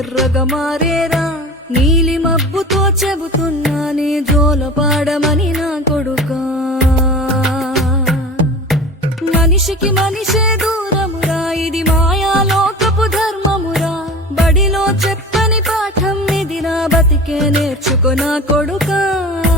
ఎర్రగా నీలి మబ్బుతో చెబుతున్నా నీ జోల పాడమని నా కొడుక మనిషికి మనిషే దూరమురా ఇది మాయాలోకపు ధర్మమురా బడిలో చెప్పని పాఠం ఇది నా బతికే నేర్చుకో నా కొడుకా